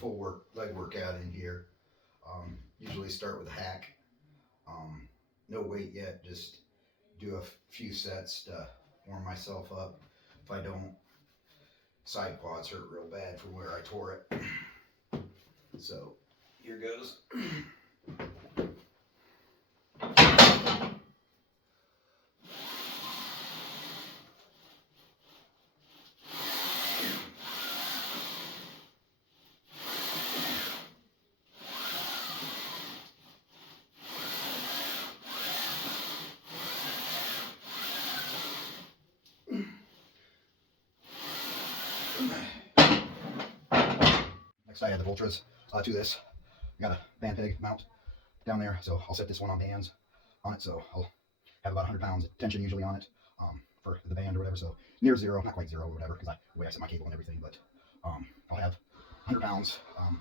full leg workout in here. Usually start with a hack. No weight yet, just do a few sets to warm myself up. If I don't, side quads hurt real bad from where I tore it. So here goes. Next I add the voltras to this. I got a band peg mount down there, so I'll set this one on bands on it, so I'll have about 100 pounds of tension usually on it for the band or whatever, so near zero, not quite zero or whatever, because the way I set my cable and everything, but I'll have 100 pounds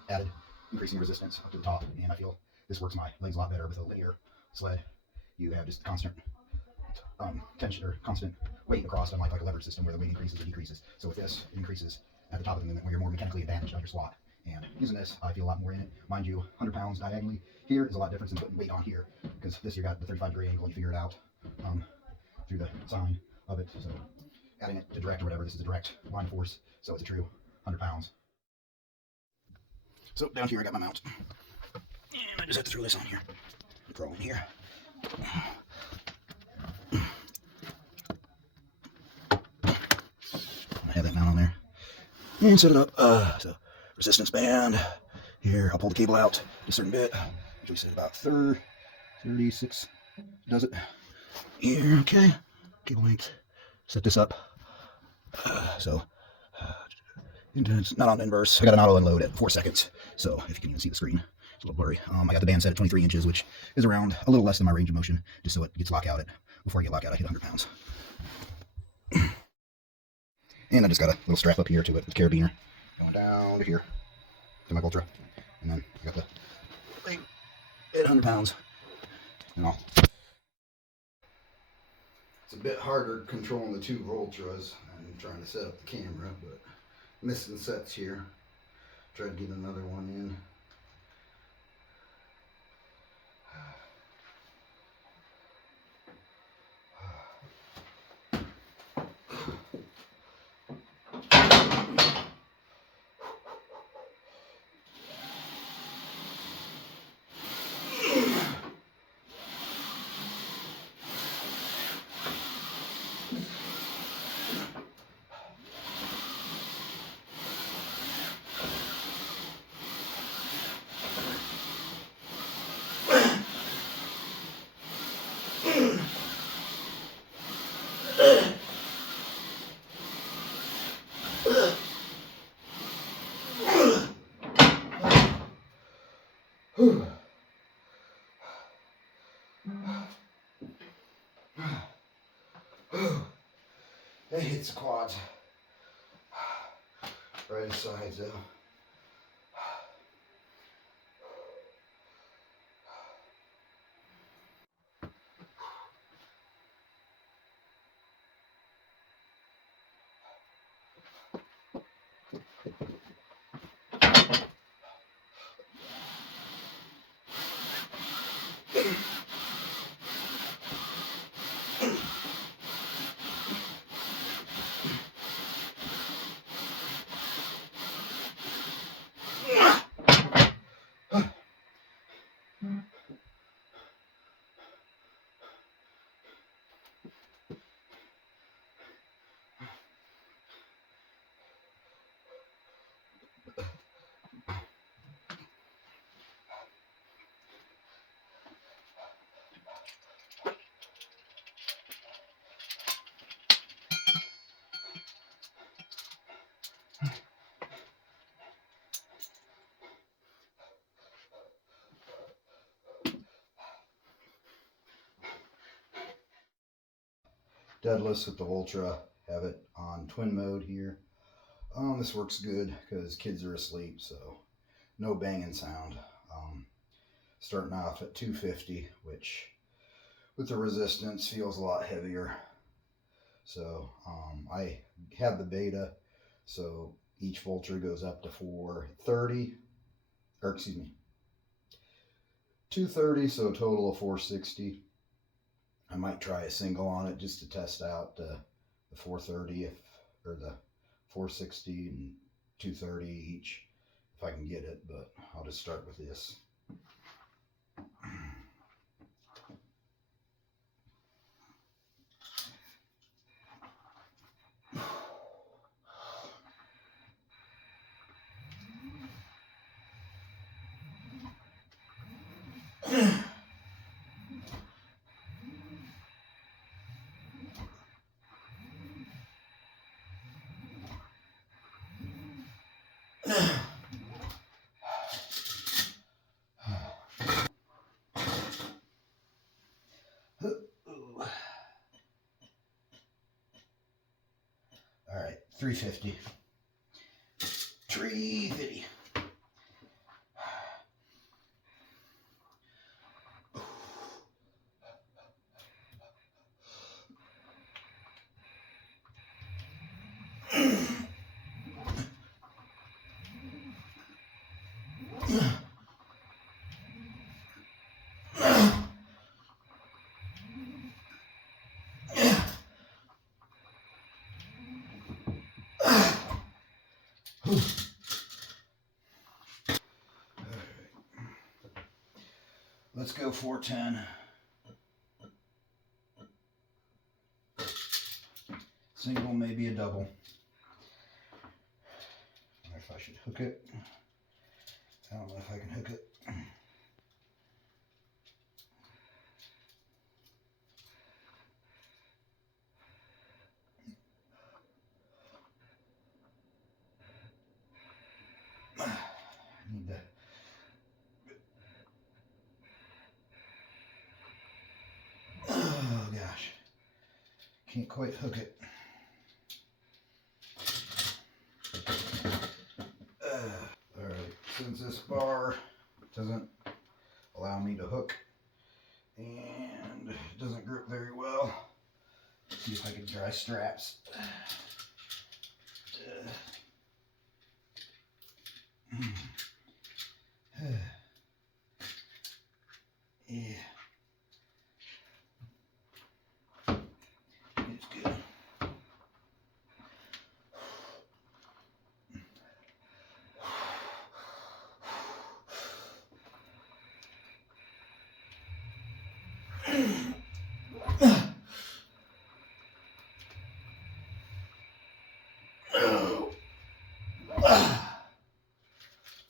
added, increasing resistance up to the top, and I feel this works my legs a lot better with a linear sled. You have just constant tension or constant weight across, unlike like a leverage system where the weight increases or decreases. So with this, it increases at the top of the movement where you're more mechanically advantaged on your squat. And using this, I feel a lot more in it. Mind you, 100 pounds diagonally here is a lot different than putting weight on here, because this you got the 35-degree angle and you figure it out through the sine of it. So adding it to direct or whatever, this is a direct line of force, so it's a true 100 pounds. So down here I got my mount. And I just have to throw this on here. Throw in here. I have that mount on there. And set it up. So resistance band. Here, I'll pull the cable out a certain bit. Usually set about 36 does it. Here, okay. Cable length. Set this up. It's not on inverse. I got an auto unload at 4 seconds. So if you can even see the screen, it's a little blurry. I got the band set at 23 inches, which is around a little less than my range of motion, just so it gets lockout. Before I get lockout, I hit 100 pounds. And I just got a little strap up here to it with carabiner going down to here to my Voltra. And then I got the thing at 100 pounds. And all. It's a bit harder controlling the two Voltras and trying to set up the camera, but missing sets here. Try to get another one in. That hits the quads. Right in the sides though. Deadlifts with the Voltra, have it on twin mode here. This works good because kids are asleep, so no banging sound. Starting off at 250, which with the resistance feels a lot heavier. So I have the beta, so each Voltra goes up to 430, or excuse me, 230, so a total of 460. I might try a single on it just to test out the 430 or the 460 and 230 each if I can get it, but I'll just start with this. All right, 350. 350. Let's go 410. Single, maybe a double. I wonder if I should hook it. I don't know if I can hook it. I need to. Oh gosh. Can't quite hook it. Alright, since this bar doesn't allow me to hook and it doesn't grip very well, let's see if I can try straps. Yeah. It's good.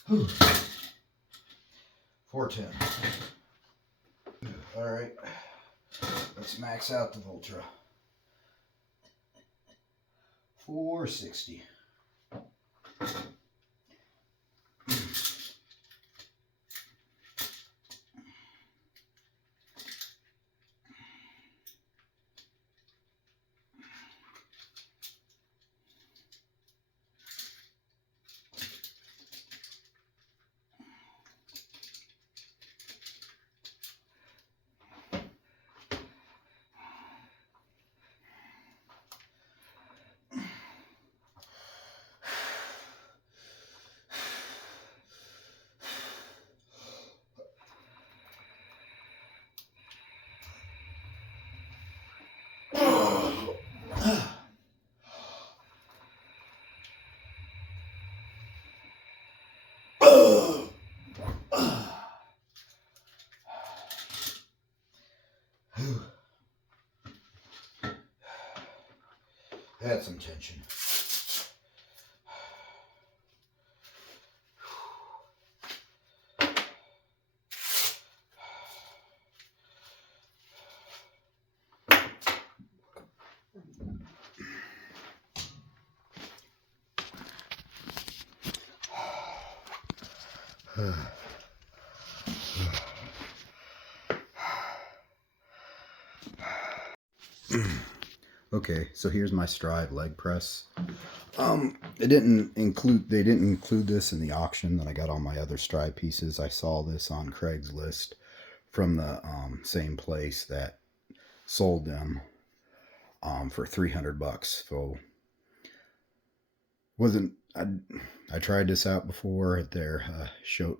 Whew. 410. All right, let's max out the Voltra. 460. Had some tension. Okay, so here's my Strive leg press. They didn't include this in the auction that I got all my other Strive pieces. I saw this on Craigslist from the same place that sold them for $300. So wasn't I tried this out before at their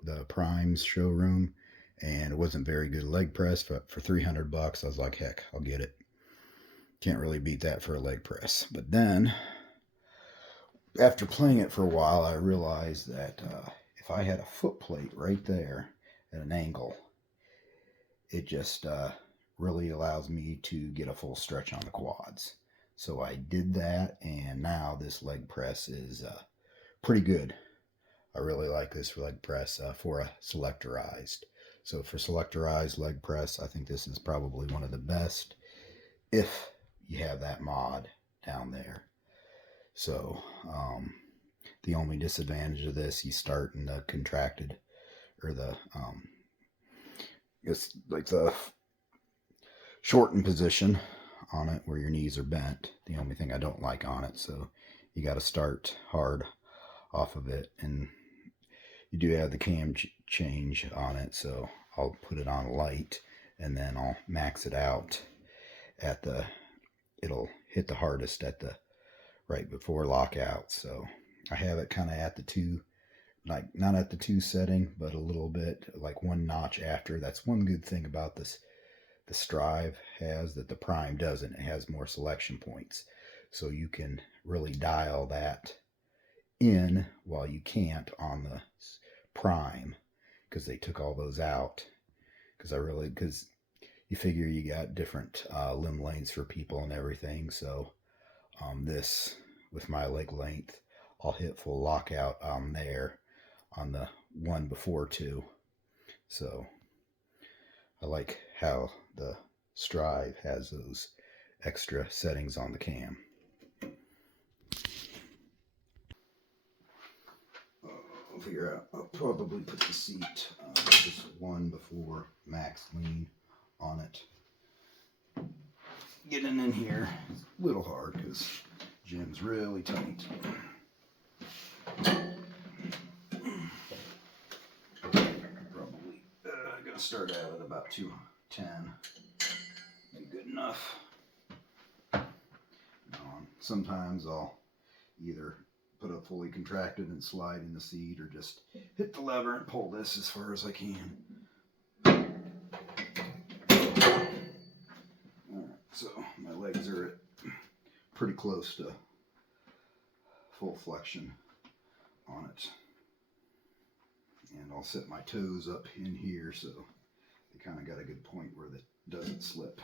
the Prime's showroom, and it wasn't very good leg press. But for $300, I was like, heck, I'll get it. Can't really beat that for a leg press. But then, after playing it for a while, I realized that if I had a foot plate right there at an angle, it just really allows me to get a full stretch on the quads. So I did that, and now this leg press is pretty good. I really like this leg press for a selectorized. So for selectorized leg press, I think this is probably one of the best if you have that mod down there. So the only disadvantage of this, you start in the contracted or the it's like the shortened position on it where your knees are bent. The only thing I don't like on it. So you got to start hard off of it, and you do have the cam change on it, so I'll put it on light and then I'll max it out at the, it'll hit the hardest at the right before lockout. So I have it kind of at the 2, like not at the 2 setting, but a little bit like one notch after. That's one good thing about this, the Strive has that the Prime doesn't. It has more selection points, so you can really dial that in while you can't on the Prime, because they took all those out. Because you figure you got different limb lengths for people and everything. So this, with my leg length, I'll hit full lockout on there on the one before 2. So I like how the Strive has those extra settings on the cam. I'll figure out, I'll probably put the seat just one before max lean on it. Getting in here is a little hard because gym's really tight. Probably gonna start out at about 210. Be good enough. Sometimes I'll either put it fully contracted and slide in the seat, or just hit the lever and pull this as far as I can. Alright, so my legs are at pretty close to full flexion on it. And I'll set my toes up in here so they kind of got a good point where it doesn't slip.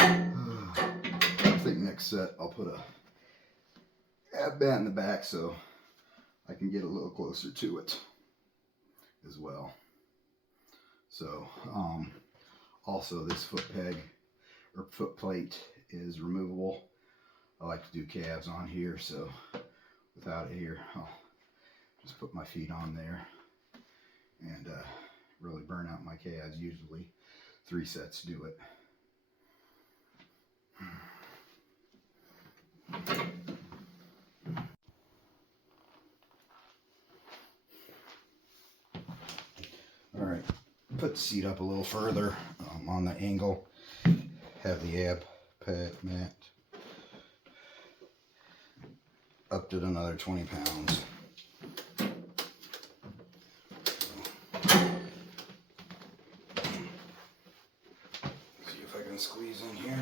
I think next set I'll put a ab band in the back so I can get a little closer to it as well. So also this foot peg or foot plate is removable. I like to do calves on here, so without it here, I'll just put my feet on there and really burn out my calves. Usually 3 sets do it. All right, put the seat up a little further on the angle. Have the ab pad mat up to another 20 pounds. See if I can squeeze in here.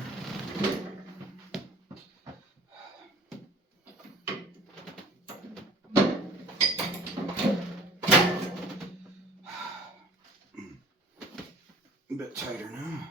A bit tighter now.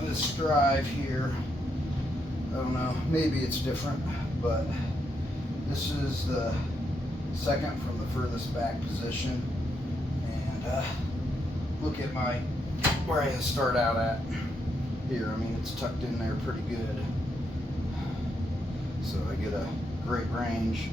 This drive here, I don't know, maybe it's different, but this is the second from the furthest back position, and look at where I start out at here. I mean, it's tucked in there pretty good, so I get a great range.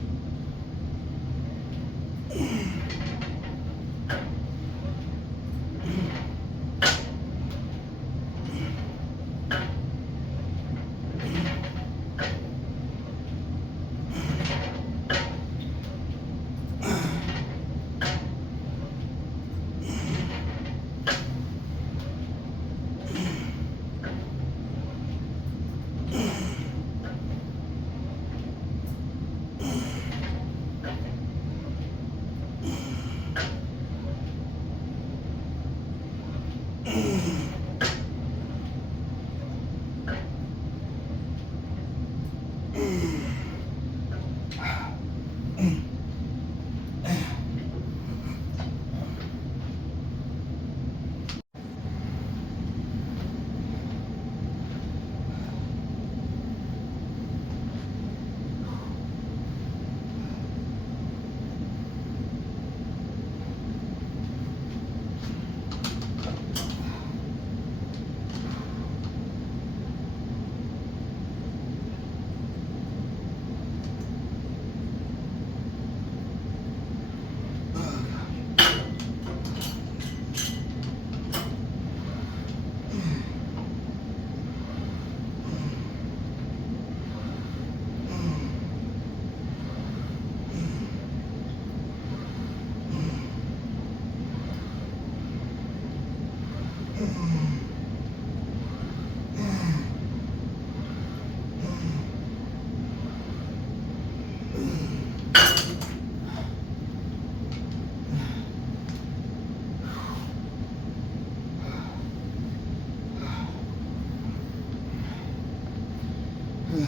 Whew.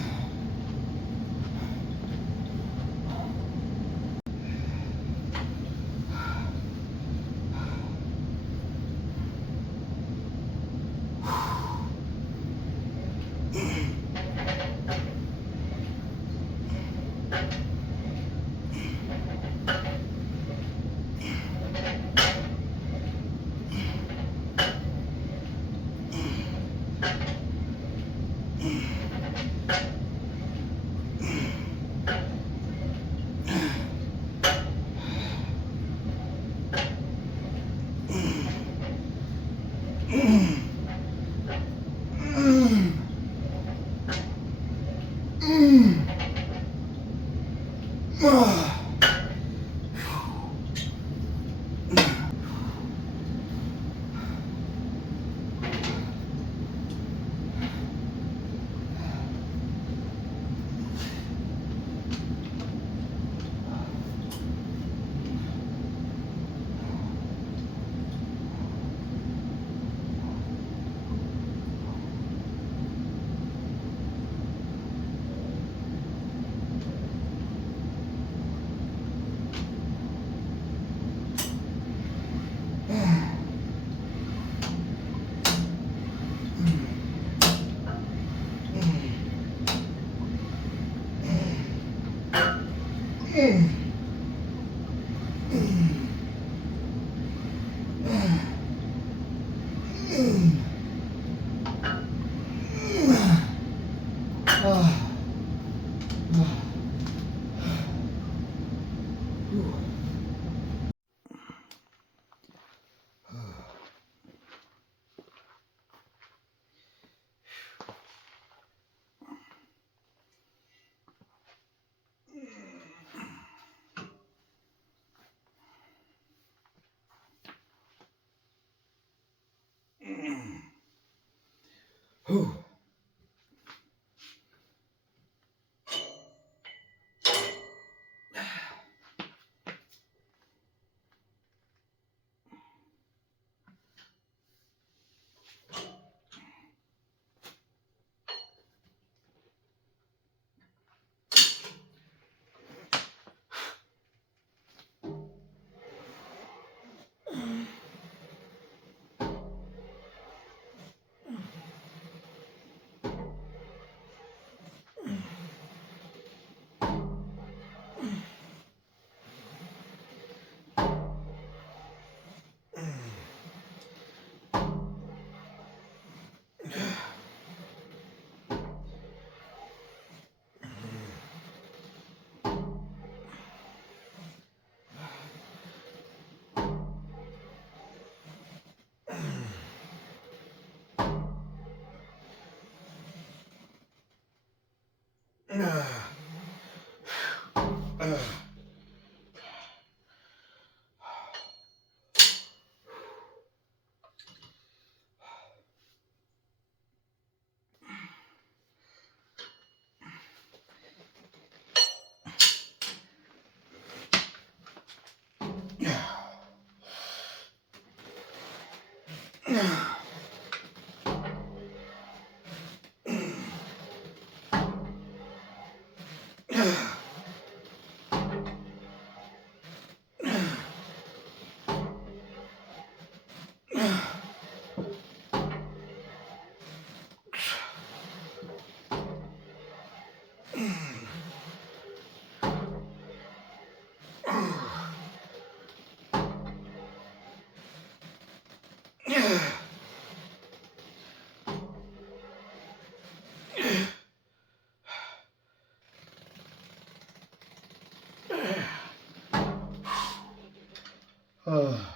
Oh,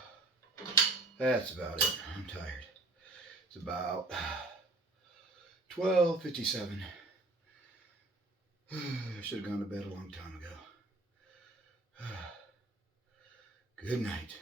that's about it. I'm tired. It's about 12:57. I should have gone to bed a long time ago. Good night.